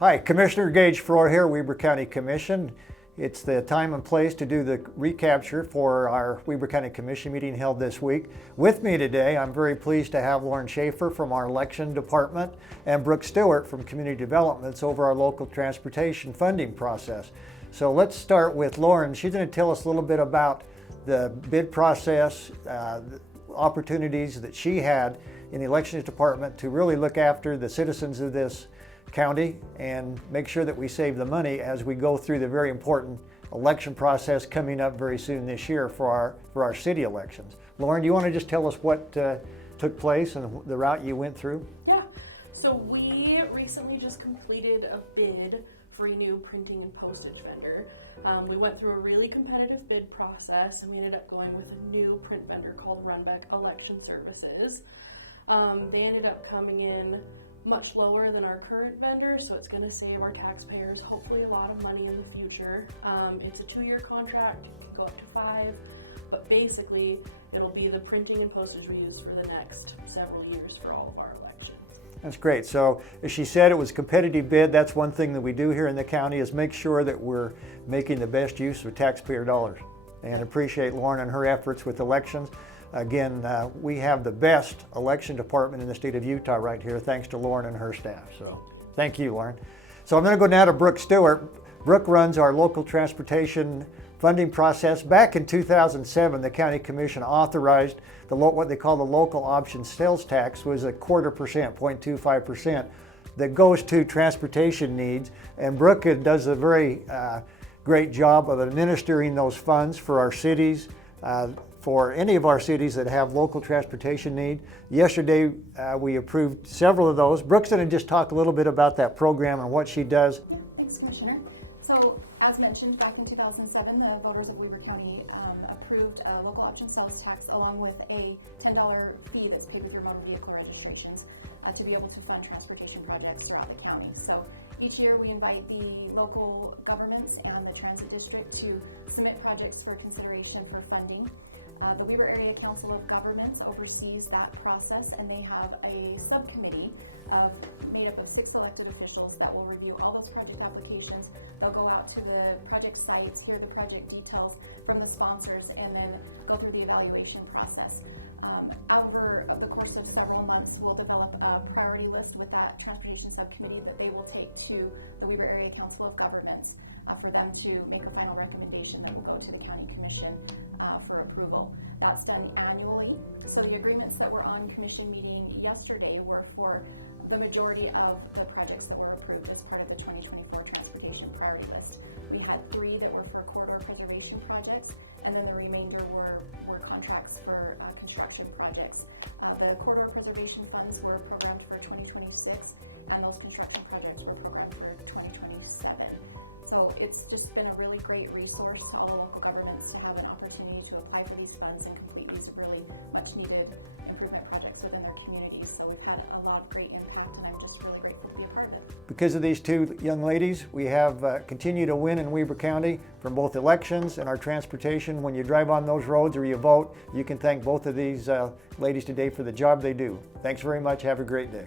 Hi, Commissioner Gage Frohr here, Weber County Commission. It's the time and place to do the recapture for our Weber County Commission meeting held this week. With me today, I'm very pleased to have Lauren Schaefer from our Election Department and Brooke Stewart from Community Developments over our local transportation funding process. So let's start with Lauren. She's going to tell us a little bit about the bid process, the opportunities that she had in the Elections Department to really look after the citizens of this county and make sure that we save the money as we go through the very important election process coming up very soon this year for our city elections. Lauren, do you want to just tell us what took place and the route you went through? Yeah, so we recently just completed a bid for a new printing and postage vendor. We went through a really competitive bid process and we ended up going with a new print vendor called Runback Election Services. They ended up coming in much lower than our current vendor, so it's going to save our taxpayers hopefully a lot of money in the future. It's a 2-year contract, it can go up to 5, but basically it'll be the printing and postage we use for the next several years for all of our elections. That's great. So as she said, it was a competitive bid. That's one thing that we do here in the county is make sure that we're making the best use of taxpayer dollars, and appreciate Lauren and her efforts with elections. Again, we have the best election department in the state of Utah right here, thanks to Lauren and her staff. So, thank you. Thank you, Lauren. So I'm going to go now to Brooke Stewart. Brooke runs our local transportation funding process. Back in 2007, the County Commission authorized what they call the local option sales tax, was 0.25%, 0.25%, that goes to transportation needs. And Brooke does a very great job of administering those funds for our cities, for any of our cities that have local transportation need. Yesterday, we approved several of those. Brooke's going to just talk a little bit about that program and what she does. Yeah, thanks, Commissioner. So, as mentioned, back in 2007, the voters of Weber County approved a local option sales tax along with a $10 fee that's paid with your motor vehicle registrations to be able to fund transportation projects throughout the county. So, each year we invite the local governments and the transit district to submit projects for consideration for funding. The Weber Area Council of Governments oversees that process, and they have a subcommittee made up of 6 elected officials that will review all those project applications. They'll go out to the project sites, hear the project details from the sponsors, and then go through the evaluation process. Over the course of several months, we'll develop a priority list with that transportation subcommittee that they will take to the Weber Area Council of Governments for them to make a final recommendation that will go to the County Commission for approval. That's done annually. So the agreements that were on Commission meeting yesterday were for the majority of the projects that were approved as part of the 2024 Transportation Priority List. We had 3 that were for corridor preservation projects, and then the remainder were contracts for construction projects. The corridor preservation funds were programmed for 2026, and those construction projects were programmed for 2027. So it's just been a really great resource to all the local governments to have an opportunity to apply for these funds and complete these really much needed improvement projects within their communities. So we've had a lot of great impact, and I'm just really grateful to be a part of it. Because of these 2 young ladies, we have continued to win in Weber County from both elections and our transportation. When you drive on those roads or you vote, you can thank both of these ladies today for the job they do. Thanks very much. Have a great day.